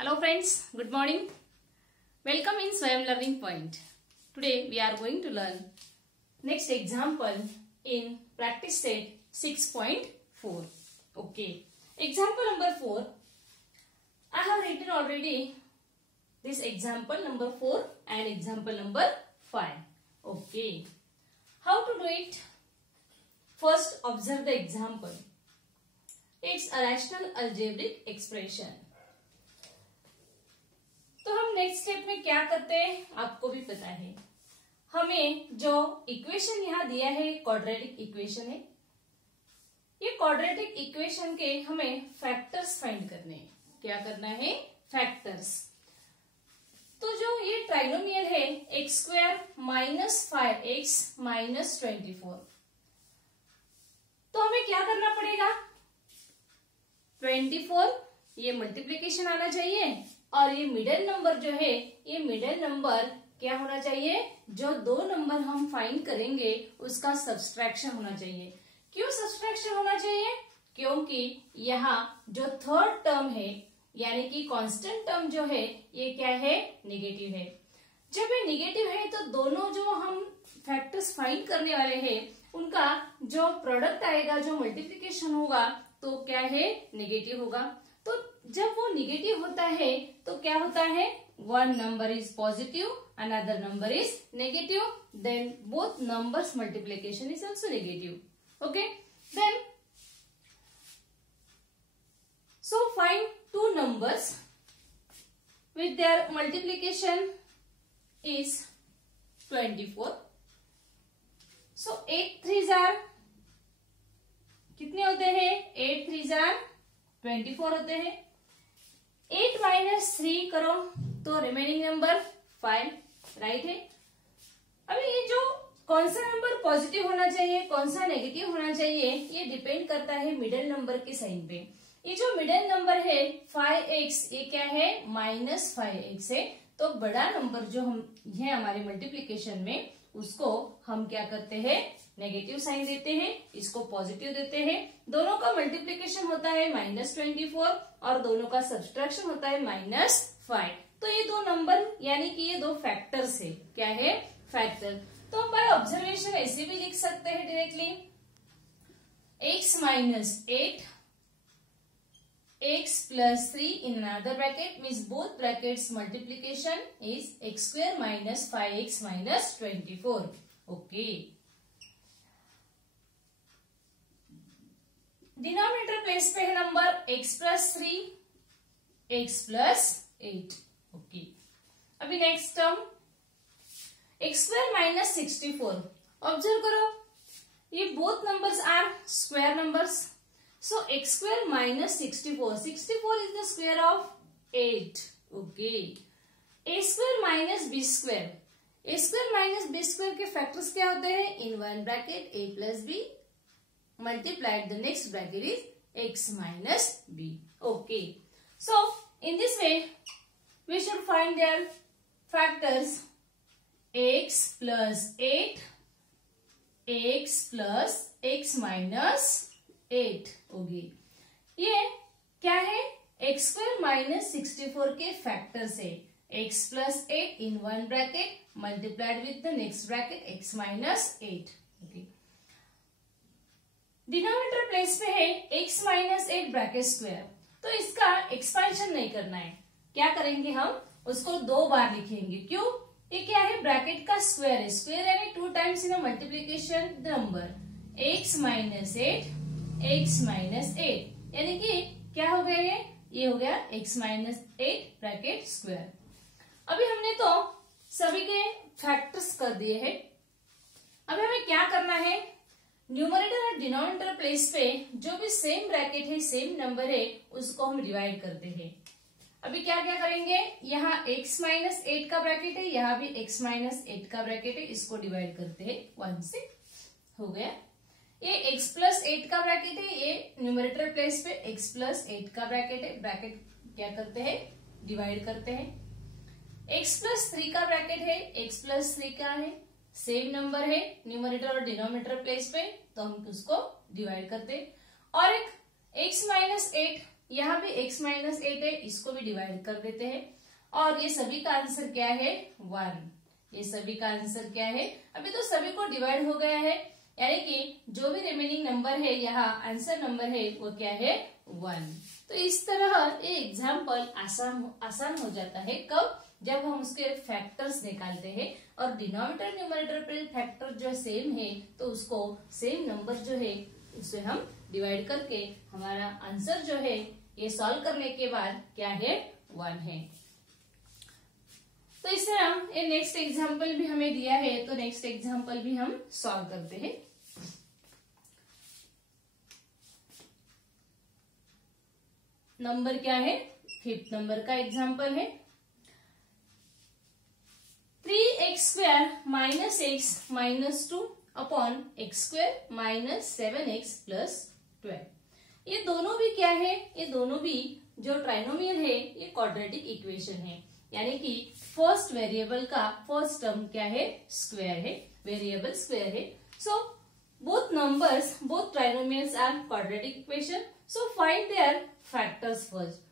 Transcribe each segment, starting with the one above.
Hello friends, good morning. Welcome in Swayam Learning Point. Today we are going to learn next example in practice set 6.4. Okay. Example number 4. I have written already this example number 4 and example number 5. Okay. How to do it? First observe the example. It's a rational algebraic expression. तो हम next step में क्या करते हैं आपको भी पता है. हमें जो इक्वेशन यहाँ दिया है क्वाड्रेटिक इक्वेशन है. ये क्वाड्रेटिक इक्वेशन के हमें फैक्टर्स फाइंड करने हैं. क्या करना है? फैक्टर्स. तो जो ये ट्राइनोमियल है x square minus 5x minus 24, तो हमें क्या करना पड़ेगा? 24 ये मल्टीप्लीकेशन आना चाहिए और ये मिडिल नंबर जो है ये मिडिल नंबर क्या होना चाहिए? जो दो नंबर हम फाइंड करेंगे उसका सब्सट्रैक्शन होना चाहिए. क्यों सब्सट्रैक्शन होना चाहिए? क्योंकि यहाँ जो थर्ड टर्म है यानी कि कांस्टेंट टर्म जो है ये क्या है? नेगेटिव है. जब ये नेगेटिव है तो दोनों जो हम फैक्टर्स फाइंड करने वाले हैं उनका जो प्रोडक्ट आएगा, जो मल्टीप्लीकेशन होगा तो क्या है? नेगेटिव होगा. तो जब वो निगेटिव होता है तो क्या होता है? One number is positive, another number is negative, then both numbers multiplication is also negative. Okay, then so find two numbers with their multiplication is 24. So 8 3s are कितने होते हैं? 8 3s are 24 होते हैं. 8 माइनस 3 करो तो remaining number 5 right है. अभी ये जो कौन सा नंबर पॉजिटिव होना चाहिए, कौन सा नेगेटिव होना चाहिए, ये डिपेंड करता है मिडिल नंबर के साइन पे. ये जो मिडिल नंबर है 5x, ये क्या है? माइनस 5x है. तो बड़ा नंबर जो हम है हमारे मल्टीप्लीकेशन में उसको हम क्या करते हैं? नेगेटिव साइन देते हैं, इसको पॉजिटिव देते हैं. दोनों का मल्टीप्लीकेशन होता है माइनस 24 और दोनों का सब्सट्रैक्शन होता है माइनस 5. तो ये दो नंबर यानी कि ये दो फैक्टर्स है. क्या है? फैक्टर. तो हम बाय ऑब्जर्वेशन ऐसे भी लिख सकते हैं directly. x minus 8 x plus 3 in another bracket means both brackets multiplication is x square minus 5x minus 24. Okay. Denominator place पे है number x plus 3 x plus 8. Okay. अभी next term x square minus 64. Observe करो ये both numbers are square numbers. So x square minus 64. 64 is the square of 8. Okay. A square minus b square. A square minus b square के factors क्या होते हैं? In one bracket a plus b multiplied the next bracket is x minus b. Okay. So in this way we should find their factors. X plus 8, x plus x minus 8 होगी. ये क्या है? x square minus 64 के factors है. x plus 8 in one bracket multiplied with the next bracket x minus 8. Okay. Denominator place पे है x minus 8 bracket square. तो इसका एक्सपेंशन नहीं करना है. क्या करेंगे? हम उसको दो बार लिखेंगे. क्यों? ये क्या है? ब्रैकेट का स्क्वायर है. स्क्वायर यानी 2 times in multiplication the number x minus 8 x minus 8 यानी कि क्या हो गया? ये हो गया x माइनस 8 ब्रैकेट स्क्वायर. अभी हमने तो सभी के फैक्टर्स कर दिए हैं. अभी हमें क्या करना है? न्यूमरेटर और डिनोमिनेटर प्लेस पे जो भी सेम ब्रैकेट है, सेम नंबर है, उसको हम डिवाइड करते हैं. अभी क्या क्या करेंगे? यहाँ x माइनस 8 का ब्रैकेट है, यहाँ भी x माइनस 8 का ब्रैकेट है, इसको डिवाइड करते हैं 1 से. हो गया. ये x प्लस 8 का ब्रैकेट है, ये न्यूमरेटर प्लेस पे x प्लस 8 का ब्रैकेट है. ब्रैकेट क्या करते हैं? डिवाइड करते हैं. x प्लस 3 का ब्रैकेट है, x प्लस 3 का है, सेम नंबर है न्यूमरेटर और डिनोमिनेटर प्लेस पे, तो हम उसको डिवाइड करते हैं. और एक x माइनस 8 यहाँ भी x माइनस 8 है, इसको भी डिवाइड कर देते हैं और ये सभी का आंसर क्या है 1। ये सभी का आंसर क्या है, अभी तो सभी को डिवाइड हो गया है, यानी कि जो भी रिमेनिंग नंबर है यहाँ आंसर नंबर है वो क्या है 1। तो इस तरह ये एग्जाम्पल आसान हो जाता है कब, जब हम उसके फैक्टर्स निकालते हैं और डिनोमिनेटर न्यूमरेटर पे फैक्टर जो सेम है तो उसको सेम नंबर जो है उसे हम डिवाइड करके हमारा आंसर जो है ये सॉल्व करने के बाद क्या है 1 है। तो इस तरह ये नेक्स्ट एग्जाम्पल भी हमें दिया है, तो नेक्स्ट एग्जाम्पल भी हम सॉल्व करते हैं। नंबर क्या है 5th नंबर का एग्जाम्पल है 3x² minus x minus 2 upon x² minus 7x plus 12। ये दोनों भी क्या है, ये दोनों भी जो ट्राइनोमियल है ये क्वाड्रेटिक इक्वेशन है, यानी कि फर्स्ट वेरिएबल का फर्स्ट टर्म क्या है स्क्वायर है, वेरिएबल स्क्वायर है। So both numbers, both trinomials are quadratic equation, so find their factors first.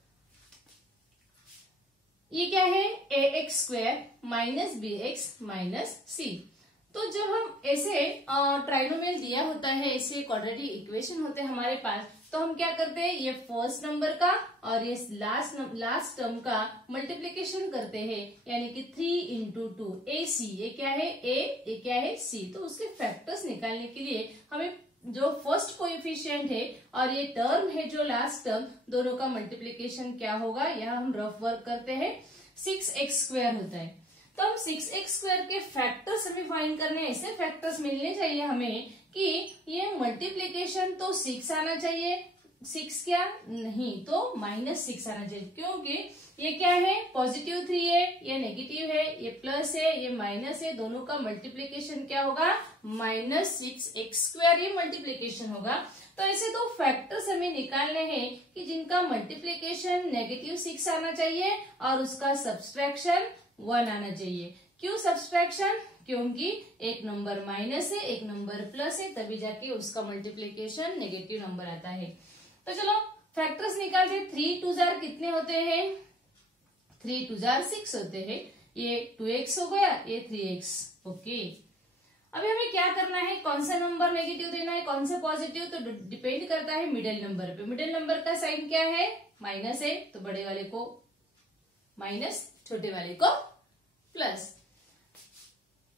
ये क्या है ax² minus bx minus c। तो जब हम ऐसे ट्राइनोमियल दिया होता है, ऐसे क्वाड्रेटिक इक्वेशन होते हैं हमारे पास, तो हम क्या करते हैं, ये फर्स्ट नंबर का और ये लास्ट टर्म का मल्टीप्लीकेशन करते हैं, यानी कि 3 इंटू 2 ac, ये क्या है a, ये क्या है c। तो उसके फैक्टर्स निकालने के लिए हमें जो फर्स्ट कोएफिशिएंट है और ये टर्म है जो लास्ट टर्म, दोनों का मल्टीप्लीकेशन क्या होगा, यहाँ हम रफ वर्क करते हैं 6x² होता है। तो हम 6x² के फैक्टर्स हमें फाइंड करने हैं, ऐसे फैक्टर्स मिलने चाहिए हमें कि ये मल्टीप्लीकेशन तो 6 आना चाहिए, 6 क्या नहीं तो -6 आना चाहिए, क्योंकि ये क्या है पॉजिटिव 3 है, ये नेगेटिव है, ये प्लस है, ये माइनस है, दोनों का मल्टीप्लीकेशन क्या होगा -6x² ये मल्टीप्लीकेशन होगा। तो ऐसे दो फैक्टर्स हमें निकालने हैं कि जिनका मल्टीप्लीकेशन -6 आना चाहिए और उसका सब्सट्रैक्शन 1 आना चाहिए। क्यों सब्सट्रैक्शन, क्योंकि एक नंबर माइनस है, एक नंबर प्लस है, तभी जाके उसका मल्टीप्लीकेशन नेगेटिव नंबर आता है। तो चलो फैक्टर्स निकालते। 3 2 जार कितने होते हैं, 3 2 जार 6 होते हैं, ये 2x हो गया, ये 3x। ओके, अभी हमें क्या करना है, कौन सा नंबर नेगेटिव देना है, कौन सा पॉजिटिव, तो डिपेंड करता है मिडिल नंबर पे। मिडिल नंबर का साइन क्या है माइनस है, तो बड़े वाले को माइनस, छोटे वाले को प्लस।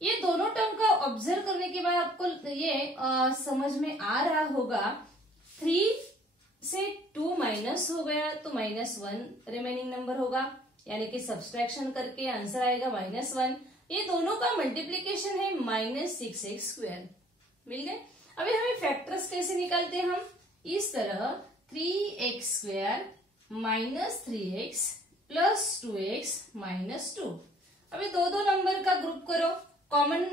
ये दोनों टर्म का ऑब्जर्व करने के बाद आपको ये समझ में आ रहा होगा, 3 से 2 माइनस हो गया तो -1 रिमेनिंग नंबर होगा, यानी कि सब्सट्रैक्शन करके आंसर आएगा -1। ये दोनों का मल्टीप्लीकेशन है -6x²। मिल गए। अभी हमें फैक्टर्स कैसे निकालते हैं, हम इस तरह 3x² minus 3x plus 2x minus 2। अभी दो नंबर का ग्रुप करो, कॉमन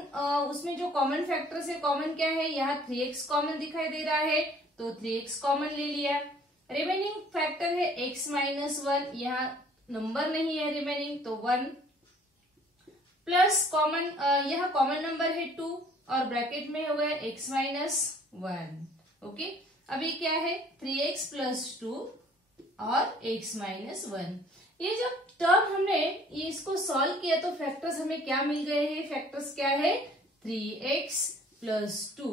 उसमें जो कॉमन फैक्टर्स है, कॉमन क्या है, यहाँ 3x कॉमन दिखाई दे रहा है तो 3x कॉमन ले लिया। रिमेनिंग फैक्टर है x माइनस 1, यहाँ नंबर नहीं है रिमेनिंग तो 1 प्लस कॉमन, यहाँ कॉमन नंबर है 2 और ब्रैकेट में हो गया x माइनस 1। ओके, अभी क्या है 3x प्लस 2 और x माइनस 1। ये जब टर्म हमने ये इसको सॉल्व किया तो फैक्टर्स हमें क्या मिल गए हैं, फैक्टर्स क्या है 3x plus 2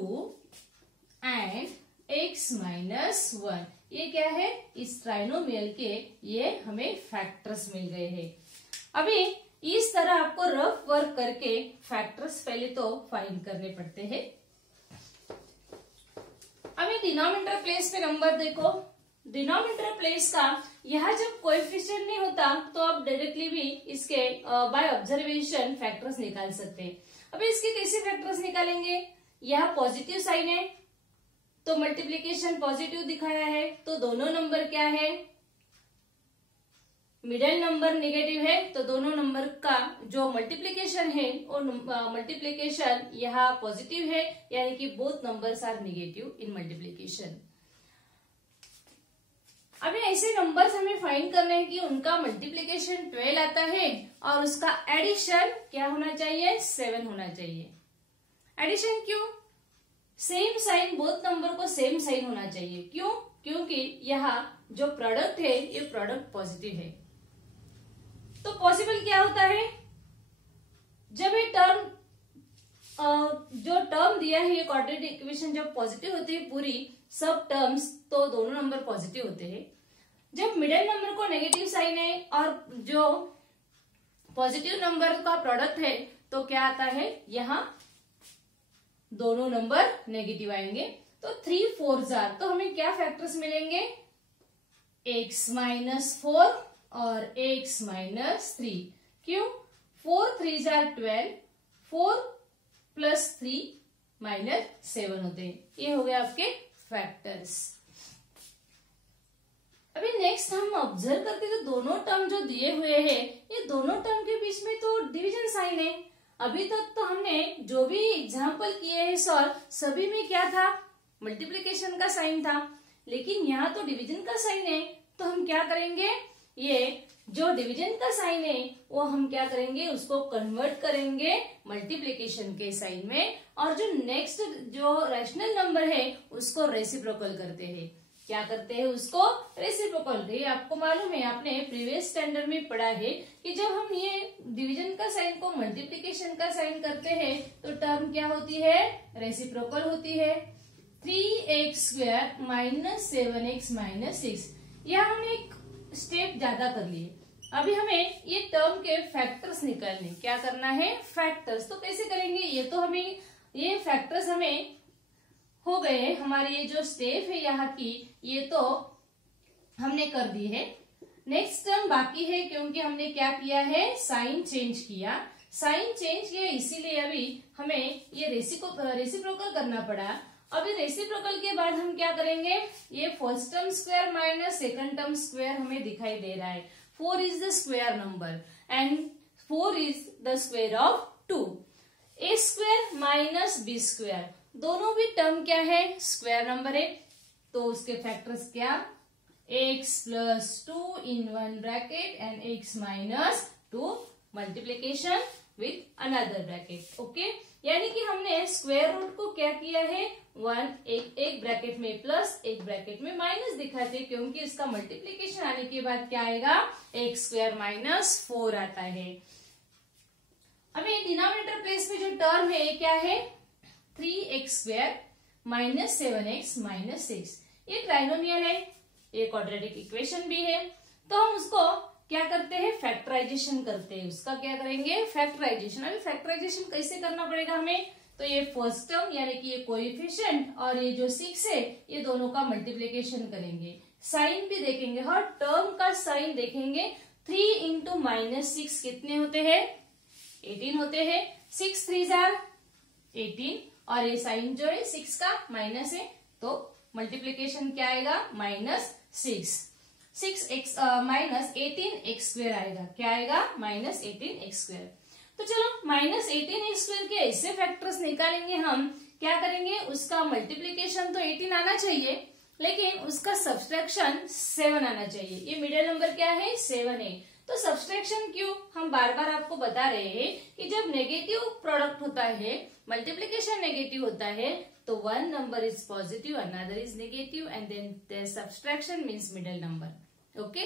and x minus 1। ये क्या है, इस ट्राइनोमियल के ये हमें फैक्टर्स मिल गए हैं। अभी इस तरह आपको रफ वर्क करके फैक्टर्स पहले तो फाइंड करने पड़ते हैं। अभी डिनोमिनेटर प्लेस पे नंबर देखो, डिनोमिनेटर प्लेस का यहाँ जब कोएफिशिएंट नहीं होता तो आप डायरेक्टली भी इसके बाय ऑब्जर्वेशन फैक्टर्स निकाल सकते हैं। अभी इसके कैसे फैक्टर्स निकालेंगे, यहाँ पॉजिटिव साइन है तो मल्टीप्लीकेशन पॉजिटिव दिखाया है, तो दोनों नंबर क्या है, मिडिल नंबर नेगेटिव है, तो दोनों नंबर का जो मल्टीप्लीकेशन है वो मल्टीप्लीकेशन यहाँ पॉजिटिव है, यानी कि both numbers are negative in multiplication. अभी ऐसे नंबर्स हमें फाइंड करने हैं कि उनका मल्टीप्लीकेशन 12 आता है और उसका एडिशन क्या होना चाहिए 7 होना चाहिए। एडिशन क्यों, सेम साइन, बोथ नंबर को सेम साइन होना चाहिए। क्यों, क्योंकि यहाँ जो प्रोडक्ट है ये प्रोडक्ट पॉजिटिव है। तो पॉसिबल क्या होता है, जब ये टर्म जो टर्म दिया है ये क्वाड्रेटिक इक्वेशन जब पॉजिटिव होती है पूरी सब टर्म्स, तो दोनों नंबर पॉजिटिव होते हैं। जब मिडिल नंबर को नेगेटिव साइन है और जो पॉजिटिव नंबर का प्रोडक्ट है तो क्या आता है, यहाँ दोनों नंबर नेगेटिव आएंगे। तो 3 4 जार, तो हमें क्या फैक्टर्स मिलेंगे, x -4 और x -3। क्यों, 4 3 जार 12, 4 + 3 -7 होते हैं। ये हो गया आपके फैक्टर्स। अभी नेक्स्ट हम ऑब्जर्व करते हैं तो दोनों टर्म जो दिए हुए हैं ये दोनों टर्म के बीच में तो डिवीजन साइन है। अभी तक तो हमने जो भी एग्जाम्पल किए हैं सॉल्व, सभी में क्या था, मल्टीप्लिकेशन का साइन था, लेकिन यहाँ तो डिवीजन का साइन है। तो हम क्या करेंगे, ये जो डिवीजन का साइन है वो हम क्या करेंगे, उसको कन्वर्ट करेंगे मल्टीप्लिकेशन के साइन में, और जो नेक्स्ट जो रैशनल नंबर है उसको रेसिप्रोकल करते हैं। क्या करते हैं, उसको रेसिप्रोकल। ये आपको मालूम है, आपने प्रीवियस स्टैंडर्ड में पढ़ा है कि जब हम ये डिवीजन का साइन को मल्टीप्लिकेशन का साइन करते हैं तो टर्म क्या होती है, रेसिप्रोकल होती है। 3x² - 7x - 6, यह हमने एक स्टेप ज्यादा कर लिए। अभी हमें ये टर्म के फैक्टर्स निकालने, क्या करना है, फैक्टर्स। तो कैसे करेंगे, ये तो हमें ये फैक्टर्स हमें हो गए, हमारी ये जो स्टेप है यहाँ की ये तो हमने कर दी है। नेक्स्ट टर्म बाकी है, क्योंकि हमने क्या किया है, साइन चेंज किया। साइन चेंज किया इसीलिए अभी हमें ये रेसिप्रोकल करना पड़ा। अभी रेसिप्रोकल के बाद हम क्या करेंगे, ये first term square minus second term square हमें दिखाई दे रहा है। 4 is the square number and 4 is the square of 2। a² - b², दोनों भी टर्म क्या है, स्क्वायर नंबर है। तो उसके फैक्टर्स क्या, x + 2 in one bracket and x - 2 multiplication with another bracket. Okay, यानी कि हमने स्क्वायर रूट को क्या किया है, 1 एक ब्रैकेट में प्लस एक ब्रैकेट में माइनस दिखाते, क्योंकि इसका मल्टीप्लीकेशन आने के बाद क्या आएगा, x² - 4 आता है। अभी डिनोमिनेटर प्लेस में जो टर्म है क्या है, 3x² - 7x - 6। ये ट्राइनोमियल है, ये क्वाड्रेटिक इक्वेशन भी है। तो हम उसको क्या करते हैं, फैक्टराइजेशन करते हैं। उसका क्या करेंगे, फैक्टराइजेशन। अभी फैक्टराइजेशन कैसे करना पड़ेगा हमें, तो ये फर्स्ट टर्म यानी कि ये कोएफिशिएंट और ये जो 6 है ये दोनों का मल्टीप्लीकेशन करेंगे। साइन भी देखेंगे, हर टर्म का साइन देखेंगे। 3 × -6 कितने होते हैं, 18 होते हैं। 6 3 जार 18, और ये साइन जो है 6 का माइनस है, तो मल्टीप्लीकेशन क्या आएगा, -6 6x -18x² आएगा। क्या आएगा, -18x²। तो चलो -18x² के ऐसे फैक्टर्स निकालेंगे हम। क्या करेंगे, उसका मल्टीप्लीकेशन तो 18 आना चाहिए, लेकिन उसका सब्सट्रैक्शन 7 आना चाहिए। ये मिडिल नंबर क्या है, 7 है। तो सब्सट्रैक्शन क्यों, हम बार बार आपको बता रहे हैं कि जब नेगेटिव प्रोडक्ट होता है, मल्टीप्लीकेशन नेगेटिव होता है, तो one number is positive, another is negative, and then the subtraction means middle number. Okay?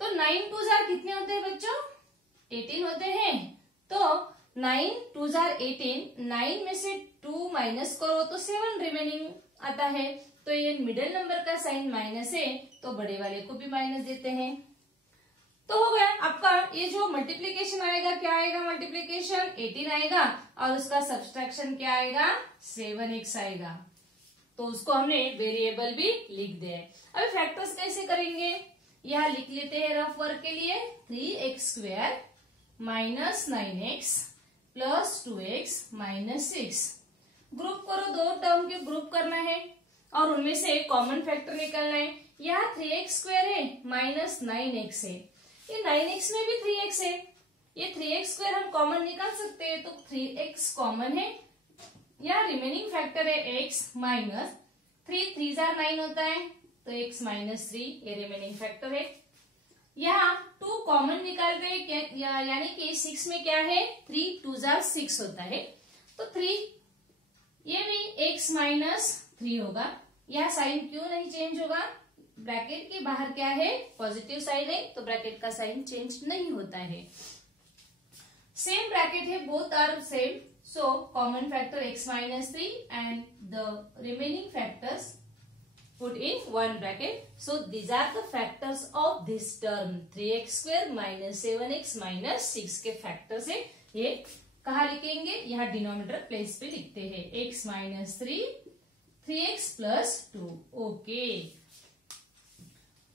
तो 9 2 जार कितने होते हैं बच्चों, 18 होते हैं। तो 9 2 जार 18, 9 में से 2 माइनस करो तो 7 रिमेनिंग आता है। तो ये मिडिल नंबर का साइन माइनस है, तो बड़े वाले को भी माइनस देते हैं। तो हो गया आपका ये जो मल्टीप्लीकेशन आएगा, क्या आएगा, मल्टीप्लीकेशन 18 आएगा, और उसका सब्सट्रैक्शन क्या आएगा, 7x आएगा। तो उसको हमने वेरिएबल भी लिख दिया। अभी फैक्टर्स कैसे करेंगे, यहाँ लिख लेते हैं रफ वर्क के लिए। 3x² - 9x + 2x - 6। ग्रुप करो, दो टर्म के ग्रुप करना है और उनमें से कॉमन फैक्टर निकालना है। यहाँ 3x² है -9x है, ये 9x में भी 3x है, ये 3x² हम कॉमन निकाल सकते हैं, तो 3x कॉमन है। यहाँ रिमेनिंग फैक्टर है x माइनस 3 3 जार 9 होता है, तो x -3 ये रिमेनिंग फैक्टर है। यहाँ 2 कॉमन निकालते हैं, यानी कि 6 में क्या है, 3 2 जार 6 होता है, तो 3 ये भी x -3 होगा। यहाँ साइन क्यों नहीं चेंज होगा, ब्रैकेट के बाहर क्या है, पॉजिटिव साइन है, तो ब्रैकेट का साइन चेंज नहीं होता है। सेम ब्रैकेट है, both are same, so common factor x minus 3 and the remaining factors put in one bracket. So these are the factors of this term, 3x square minus 7x minus 6 के factors है। ये कहाँ लिखेंगे, यहाँ denominator place पे लिखते हैं, x minus 3, 3x plus 2। Okay,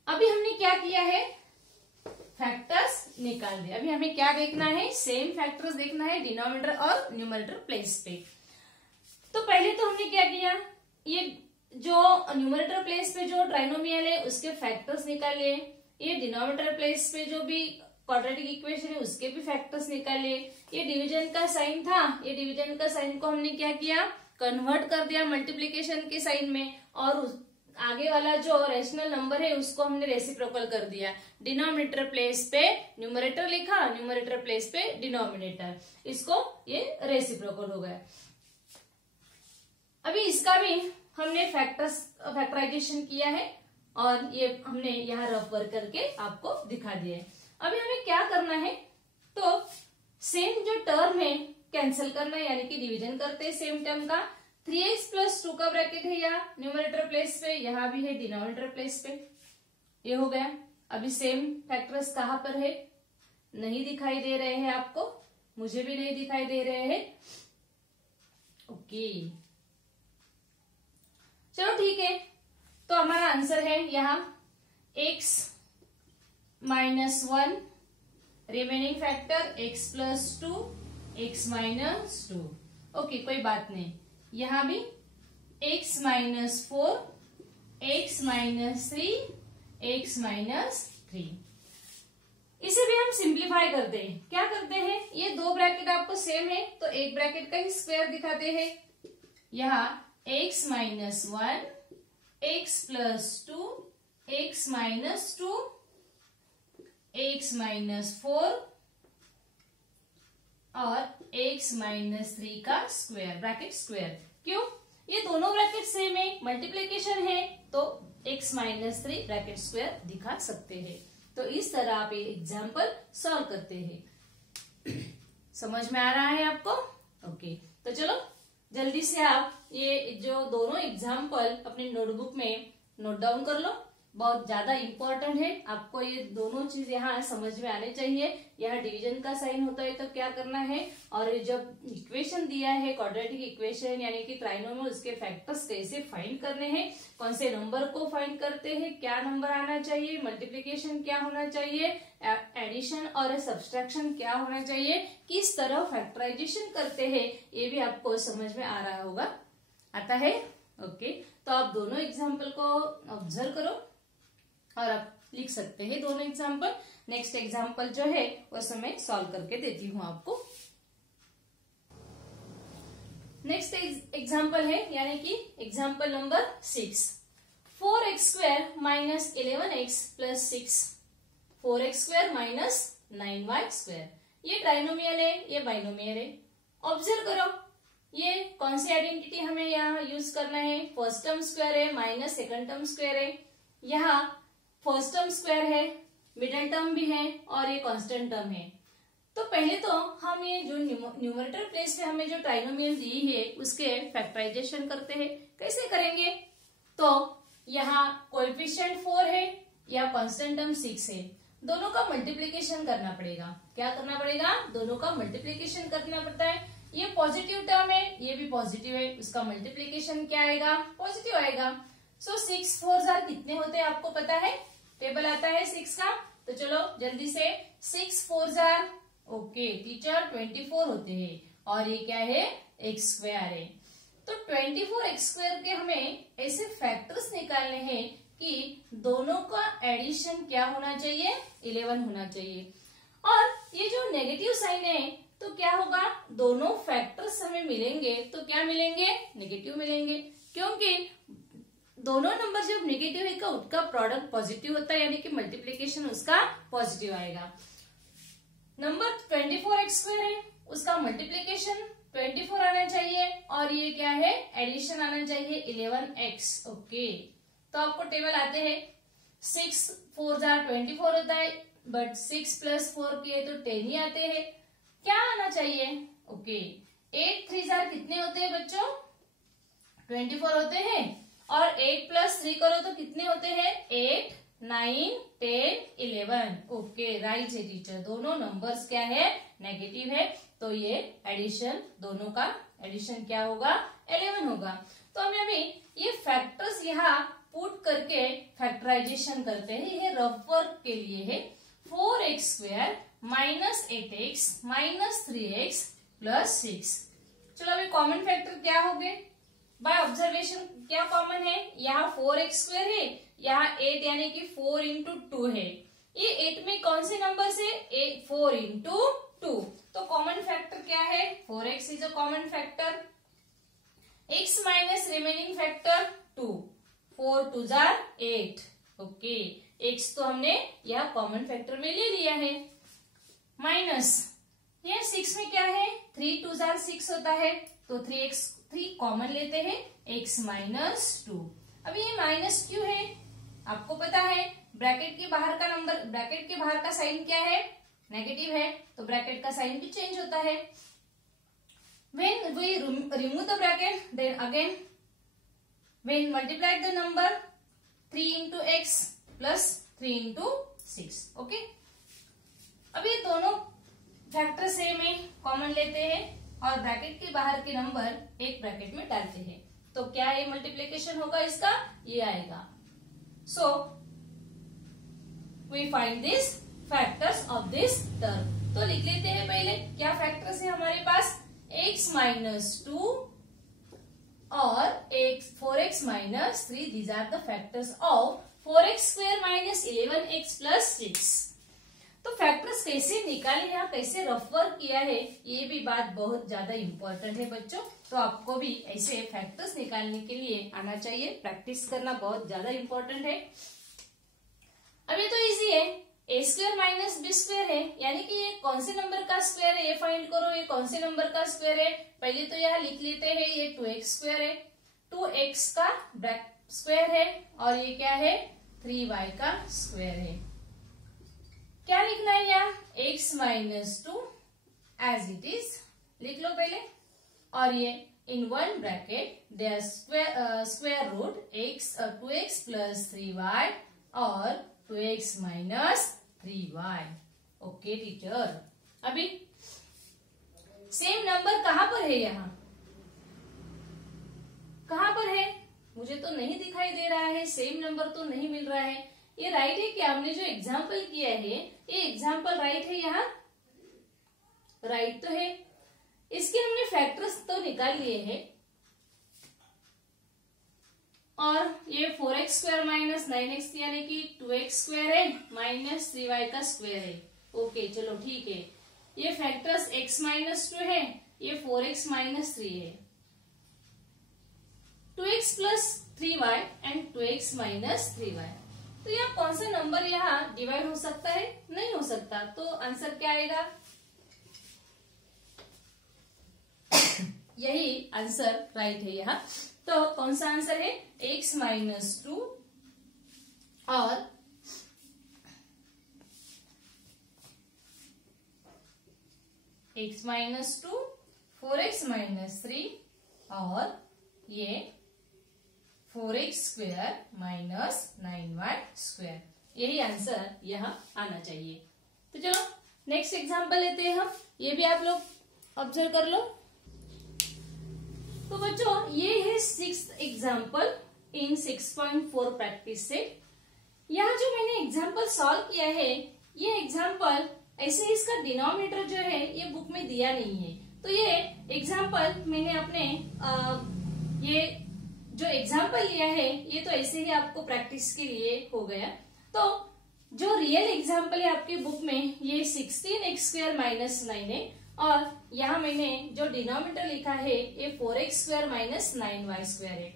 अभी हमने क्या किया है, फैक्टर्स निकाल दिया। अभी हमें क्या देखना है, सेम फैक्टर्स देखना है डिनोमिनेटर और न्यूमरेटर प्लेस पे। तो पहले तो हमने क्या किया, ये जो न्यूमरेटर प्लेस पे जो ट्राइनोमियल है उसके फैक्टर्स निकाले, ये डिनोमिनेटर प्लेस पे जो भी क्वाड्रेटिक इक्वेशन है उसके भी फैक्टर्स निकाले। ये डिवीजन का साइन था, ये डिवीजन का साइन को हमने क्या किया, कन्वर्ट कर दिया मल्टीप्लीकेशन के साइन में, और आगे वाला जो रेशनल नंबर है उसको हमने रेसिप्रोकल कर दिया। डिनोमिनेटर प्लेस पे न्यूमरेटर लिखा, न्यूमरेटर प्लेस पे डिनोमिनेटर, इसको ये रेसिप्रोकल हो गया। अभी इसका भी हमने फैक्टराइजेशन किया है और ये हमने यहाँ रफ वर्क करके आपको दिखा दिया है। अभी हमें क्या करना है, तो सेम जो टर्म है कैंसिल करना है, यानी कि डिवीजन करते हैं सेम टर्म का। 3x plus 2 का ब्रैकेट है यहाँ न्यूमरेटर प्लेस पे, यहाँ भी है डिनोमिनेटर प्लेस पे, ये हो गया। अभी सेम फैक्टर्स कहाँ पर है, नहीं दिखाई दे रहे हैं आपको, मुझे भी नहीं दिखाई दे रहे हैं। ओके, चलो ठीक है, तो हमारा आंसर है यहाँ x minus 1, remaining factor x plus 2, x minus 2। Okay, कोई बात नहीं, यहाँ भी x minus 4, x minus 3, x minus 3। इसे भी हम सिंप्लीफाई करते हैं। क्या करते हैं, ये दो ब्रैकेट आपको सेम है तो एक ब्रैकेट का ही स्क्वायर दिखाते हैं। यहाँ x minus 1, x plus 2, x minus 2, x minus 4 और x minus 3 का स्क्वायर, ब्रैकेट स्क्वायर। क्यों, ये दोनों ब्रैकेट सेम है, मल्टीप्लीकेशन है, तो x minus 3 ब्रैकेट स्क्वायर दिखा सकते हैं। तो इस तरह आप ये एग्जाम्पल सॉल्व करते हैं। समझ में आ रहा है आपको? ओके, तो चलो जल्दी से आप ये जो दोनों एग्जाम्पल अपनी नोटबुक में नोट डाउन कर लो, बहुत ज्यादा इंपॉर्टेंट है। आपको ये दोनों चीज यहाँ समझ में आने चाहिए। यहाँ डिवीजन का साइन होता है तो क्या करना है, और जब इक्वेशन दिया है क्वाड्रेटिक इक्वेशन यानी कि ट्राइनोमियल, उसके फैक्टर्स कैसे फाइंड करने हैं, कौन से नंबर को फाइंड करते हैं, क्या नंबर आना चाहिए, मल्टीप्लीकेशन क्या होना चाहिए, एडिशन और सब्सट्रैक्शन क्या होना चाहिए, किस तरह फैक्टराइजेशन करते हैं, ये भी आपको समझ में आ रहा होगा। आता है? ओके, तो आप दोनों एग्जाम्पल को ऑब्जर्व करो और आप लिख सकते हैं दोनों एग्जाम्पल। नेक्स्ट एग्जाम्पल जो है वो समय सॉल्व करके देती हूँ आपको। नेक्स्ट एग्जाम्पल है यानी कि example number 6, 4x square minus 11x plus 6, 4x square minus 9y square. ये ट्राइनोमियल है, ये बाइनोमियल है। ऑब्जर्व करो, ये कौन सी आइडेंटिटी हमें यहाँ यूज करना है, फर्स्ट टर्म स्क्वायर है माइनस सेकंड टर्म स्क्वायर है। यहाँ फर्स्ट टर्म स्क्वायर है, मिडल टर्म भी है और ये कांस्टेंट टर्म है। तो पहले तो हम ये जो न्यूमरेटर प्लेस पे हमें जो ट्राइनोमियल दी है उसके फैक्टराइजेशन करते हैं। कैसे करेंगे, तो यहाँ कोएफिशिएंट 4 है, या कांस्टेंट टर्म 6 है, दोनों का मल्टीप्लीकेशन करना पड़ेगा। क्या करना पड़ेगा, दोनों का मल्टीप्लीकेशन करना पड़ता है। ये पॉजिटिव टर्म है, ये भी पॉजिटिव है, उसका मल्टीप्लीकेशन क्या आएगा, पॉजिटिव आएगा। सो 6 4 जार कितने होते हैं आपको पता है, टेबल आता है 6 का। तो चलो जल्दी से 6 4 जार, ओके टीचर 24 होते हैं, और ये क्या है, एक्स स्क्वायर है। तो 24 एक्स स्क्वायर के हमें ऐसे फैक्टर्स निकालने हैं कि दोनों का एडिशन क्या होना चाहिए, 11 होना चाहिए। और ये जो नेगेटिव साइन है तो क्या होगा, दोनों फैक्टर्स हमें मिलेंगे तो क्या मिलेंगे, नेगेटिव मिलेंगे, क्योंकि दोनों नंबर जब नेगेटिव है उसका प्रोडक्ट पॉजिटिव होता है, यानी कि मल्टीप्लीकेशन उसका पॉजिटिव आएगा। नंबर 24 एक्स स्क्वायर है, उसका मल्टीप्लीकेशन 24 आना चाहिए, और ये क्या है, एडिशन आना चाहिए 11x। ओके, तो आपको टेबल आते हैं 6 4 जार 24 होता है, बट 6 प्लस 4 किए तो 10 ही आते हैं। क्या आना चाहिए? ओके 8 3 जार कितने होते हैं बच्चों? 24 होते हैं, और 8 प्लस 3 करो तो कितने होते हैं? 8 9 10 11। ओके राइट है टीचर, दोनों नंबर्स क्या है? नेगेटिव है, तो ये एडिशन, दोनों का एडिशन क्या होगा? 11 होगा। तो हमें अभी ये फैक्टर्स यहाँ पुट करके फैक्टराइजेशन करते हैं। ये रफ वर्क के लिए है। 4x² minus 8x minus 3x plus 6। चलो अभी कॉमन फैक्टर क्या हो गए? बाय ऑब्जर्वेशन क्या कॉमन है? यहाँ 4x² है, यहाँ 8 यानी कि 4 इंटू 2 है। ये 8 में कौन से नंबर से? 4 इंटू 2। तो कॉमन फैक्टर क्या है? 4x is a common factor. x minus remaining factor 2, 4 2 jar 8। Okay x तो हमने यह कॉमन फैक्टर में ले लिया है। माइनस ये 6 में क्या है? 3 2 जार 6 होता है, तो 3 कॉमन लेते हैं, x माइनस 2। अब ये माइनस क्यों है? आपको पता है ब्रैकेट के बाहर का नंबर, ब्रैकेट के बाहर का साइन क्या है? नेगेटिव है, तो ब्रैकेट का साइन भी चेंज होता है। When we remove the bracket, then again when multiply the number 3 into x plus 3 into 6. Okay अब ये दोनों फैक्टर सेम है, कॉमन लेते हैं और ब्रैकेट के बाहर के नंबर एक ब्रैकेट में डालते हैं, तो क्या ये मल्टीप्लिकेशन होगा इसका? ये आएगा। So we find this factors of this term. तो लिख लेते हैं पहले क्या फैक्टर्स है हमारे पास? x माइनस 2 और 4x minus 3, these are the factors of 4x² minus 11x plus 6। तो फैक्टर्स कैसे निकाले या कैसे रफ वर्क किया है, ये भी बात बहुत ज्यादा इंपॉर्टेंट है बच्चों। तो आपको भी ऐसे फैक्टर्स निकालने के लिए आना चाहिए, प्रैक्टिस करना बहुत ज्यादा इंपॉर्टेंट है। अभी तो इजी है, a² माइनस b² है, यानी कि ये कौन से नंबर का स्क्वायर है ये फाइंड करो। ये कौन से नंबर का स्क्वायर है? पहले तो यहाँ लिख लेते हैं, ये 2x² है, 2x का स्क्वायर है, और ये क्या है? 3y का स्क्वायर है। क्या लिखना है यहाँ? x minus 2 as it is लिख लो पहले, और ये in one bracket their square root 2x plus 3y और 2x minus 3y। Okay teacher, अभी सेम नंबर कहां पर है? यहाँ कहां पर है? मुझे तो नहीं दिखाई दे रहा है, सेम नंबर तो नहीं मिल रहा है। ये राइट है क्या? हमने जो एग्जाम्पल किया है ये एग्जाम्पल राइट है? यहाँ राइट तो है। इसके हमने फैक्टर्स तो निकाल लिए हैं, और ये 4x² माइनस 9x यानी कि 2x² है माइनस 3y का स्क्वायर है। ओके चलो ठीक है, ये फैक्टर्स x माइनस 2 है, ये 4x माइनस 3 है, 2x plus 3y and 2x minus 3y। तो यहाँ कौन सा नंबर यहाँ डिवाइड हो सकता है? नहीं हो सकता, तो आंसर क्या आएगा? यही आंसर राइट है यहाँ। तो कौन सा आंसर है? x माइनस 2 और x माइनस 2, 4x माइनस 3 और ये 4x² माइनस 9y²। यही आंसर यहाँ आना चाहिए। तो चलो नेक्स्ट एग्जांपल लेते हैं हम, ये भी आप लोग ऑब्जर्व कर लो। तो बच्चों ये है 6th example in 6.4 practice set. यहाँ जो मैंने एग्जाम्पल सॉल्व किया है, ये एग्जाम्पल ऐसे इसका डिनोमिनेटर जो है ये बुक में दिया नहीं है, तो ये एग्जाम्पल मैंने अपने ये जो एग्जाम्पल लिया है ये तो ऐसे ही आपको प्रैक्टिस के लिए हो गया। तो जो रियल एग्जाम्पल है आपके बुक में ये 16x² माइनस 9 है, और यहाँ मैंने जो डिनोमिनेटर लिखा है ये 4x² माइनस 9y² है।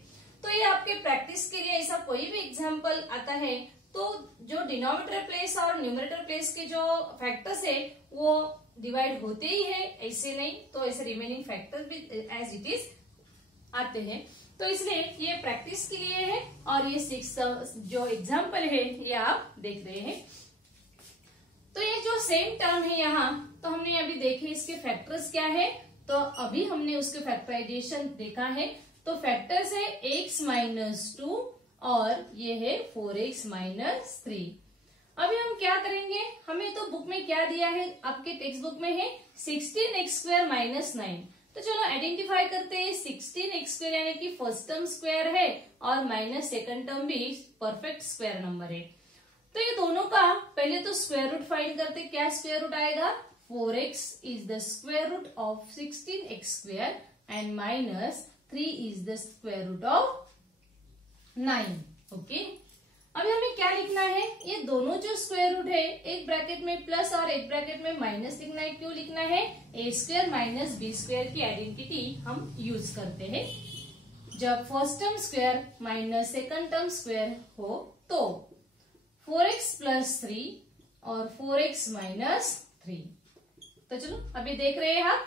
तो ये आपके प्रैक्टिस के लिए ऐसा कोई भी एग्जाम्पल आता है तो जो डिनोमिनेटर प्लेस और न्यूमरेटर प्लेस के जो फैक्टर्स है वो डिवाइड होते ही है, ऐसे नहीं तो ऐसे रिमेनिंग फैक्टर भी एज इट इज आते हैं। तो इसलिए ये प्रैक्टिस के लिए है और ये 6 जो एग्जाम्पल है ये आप देख रहे हैं। तो ये जो सेम टर्म है यहाँ, तो हमने अभी देखे इसके फैक्टर्स क्या है, तो अभी हमने उसके फैक्टराइजेशन देखा है। तो फैक्टर्स है x - 2 और ये है 4x - 3। अभी हम क्या करेंगे, हमें तो बुक में क्या दिया है, आपके टेक्स्ट बुक में है 16x² - 9। तो चलो आइडेंटिफाई करते हैं। 16x² यानी कि फर्स्ट टर्म स्क्वायर है और माइनस सेकंड टर्म भी परफेक्ट स्क्वायर नंबर है। तो ये दोनों का पहले तो स्क्वायर रूट फाइंड करते, क्या स्क्वायर रूट आएगा, 4x is the square root of 16x² and minus 3 is the square root of 9। Okay, अभी हमें क्या लिखना है, ये दोनों जो स्क्वायर रूट है एक ब्रैकेट में प्लस और एक ब्रैकेट में माइनस लिखना है। क्यों लिखना है, a² - b² की आइडेंटिटी हम यूज करते हैं जब first term square minus second term square हो। तो 4x + 3 और 4x - 3। तो चलो अभी देख रहे हैं आप,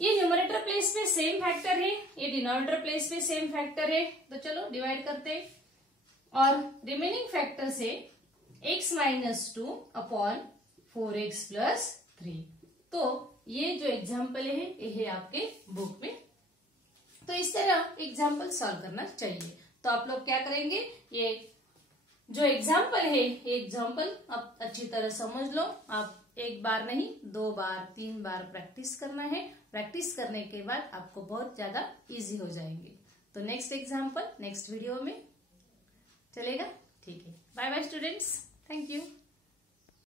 ये न्यूमरेटर प्लेस पे सेम फैक्टर है, ये डिनोमिनेटर प्लेस पे सेम फैक्टर है। तो चलो डिवाइड करते हैं और रिमेनिंग फैक्टर से x - 2 अपॉन 4x + 3। तो ये जो एग्जाम्पल है ये है आपके बुक में। तो इस तरह एग्जाम्पल सॉल्व करना चाहिए। तो आप लोग क्या करेंगे, ये जो एग्जाम्पल है ये एग्जाम्पल आप अच्छी तरह समझ लो। आप एक बार नहीं 2 बार 3 बार प्रैक्टिस करना है। प्रैक्टिस करने के बाद आपको बहुत ज्यादा इजी हो जाएंगे। तो नेक्स्ट एग्जाम्पल नेक्स्ट वीडियो में चलेगा, ठीक है। Bye bye students, thank you.